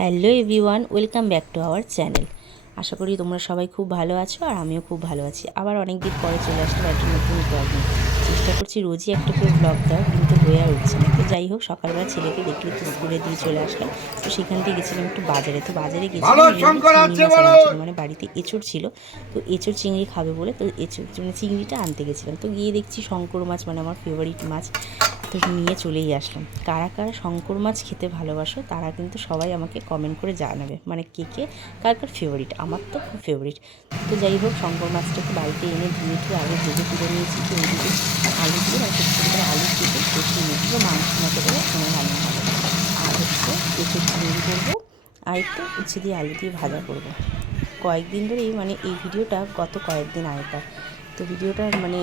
Hello everyone welcome back to our channel. আশা করি তোমরা সবাই খুব ভালো আছো আর আমিও খুব ভালো আছি। আবার অনেক দিন পরে চলে আসলাম একটা নতুন ব্লগ নিয়ে। চেষ্টা করছি রোজই একটা করে ব্লগ দেওয়ার কিন্তু হয়ে আর উঠছে না। তো যাই হোক সকালবেলা ছেলেকে দেখলে তো স্কুলে দিয়ে চলে আসলাম। তো সেখান থেকে গেছিলাম একটু বাজারে। তো বাজারে গেছিলাম। মানে বাড়িতে এঁচড় ছিল। তো এঁচড় চিংড়ি খাবে বলে তো এঁচড় মানে চিংড়িটা আনতে গেছিলাম। তো গিয়ে দেখছি শঙ্কর মাছ মানে আমার ফেভারিট মাছ। তো নিয়ে চলেই আসলাম। কারা কারা শঙ্কর মাছ খেতে ভালোবাসো, তারা কিন্তু সবাই আমাকে কমেন্ট করে জানাবে। মানে কে কে? কার কার ফেভারিট আমার তো খুব ফেভারিট তো যাই হোক, শঙ্কর মাছটাকে বাড়িতে এনে ধুয়ে ধুয়ে আগে ভেজে তুলে নিয়েছি তো ওইদিকে আলু দিয়ে আর একটু করে আলু কেটে কষিয়ে নিয়েছি মাংস মতো করে এখানে রান্না হবে। আর হচ্ছে একটু চিংড়ি করব আর একটু উচ্ছে দিয়ে আলু দিয়ে ভাজা করব। কয়েকদিন ধরেই মানে এই ভিডিওটা গত কয়েকদিন আগেকার। তো ভিডিওটার মানে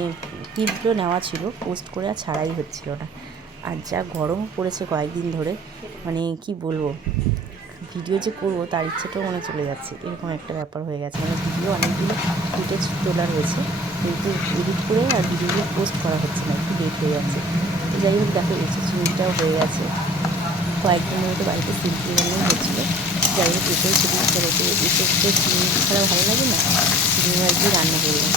ক্লিপগুলো নেওয়া ছিল পোস্ট করে আর ছাড়াই হচ্ছিল না। আর যা গরম পড়েছে কয়েকদিন ধরে মানে কি বলব, ভিডিও যে করব তার ইচ্ছেটাও মনে চলে যাচ্ছে, এরকম একটা ব্যাপার হয়ে গেছে। মানে ভিডিও অনেকগুলো ফুটেজ তোলা রয়েছে কিন্তু এডিট করে আর ভিডিওগুলো পোস্ট করা হচ্ছে না, একটু লেট হয়ে যাচ্ছে। তো যাই হোক, দেখো এসে চিংড়িটাও হয়ে গেছে। কয়েকদিন ধরে বাড়িতে সিম্পল রান্নাই হচ্ছিল। যাই হোক, এটাই শুধু ছেলেকে এসে তো ছাড়া ভালো লাগে না? দিয়ে রান্না করলাম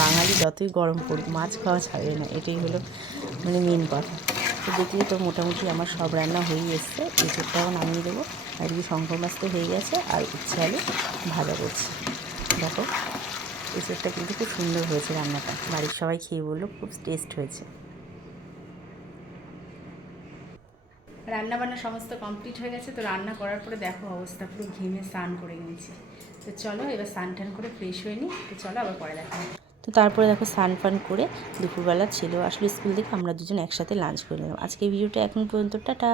বাঙালি যতই গরম পড়ুক, মাছ খাওয়া ছাড়ে না, এটাই হলো মানে মেন কথা। তো দেখলি তো মোটামুটি আমার সব রান্না হয়েই এসছে এঁচড়টাও নামিয়ে দেবো। আর এদিকে শঙ্কর মাছ তো হয়ে গেছে, আর ইচ্ছে আলু ভাজা করছি। দেখো এঁচড়টা কিন্তু খুব সুন্দর হয়েছে রান্নাটা। বাড়ির সবাই খেয়ে বলল, খুব টেস্ট হয়েছে। রান্না বান্না সমস্ত কমপ্লিট হয়ে গেছে, তো রান্না করার পরে দেখো অবস্থা, পুরো ঘেমে স্নান করে নিয়েছি। তো চলো এবার স্নান টান করে ফ্রেশ হয়ে নিই, তো চলো আবার পরে দেখা। তো তারপরে দেখো স্নান ফান করে দুপুরবেলা ছিল। আসলে স্কুল থেকে আমরা দুজন একসাথে লাঞ্চ করে নিলাম। আজকে ভিডিওটা এখন পর্যন্ত, টাটা!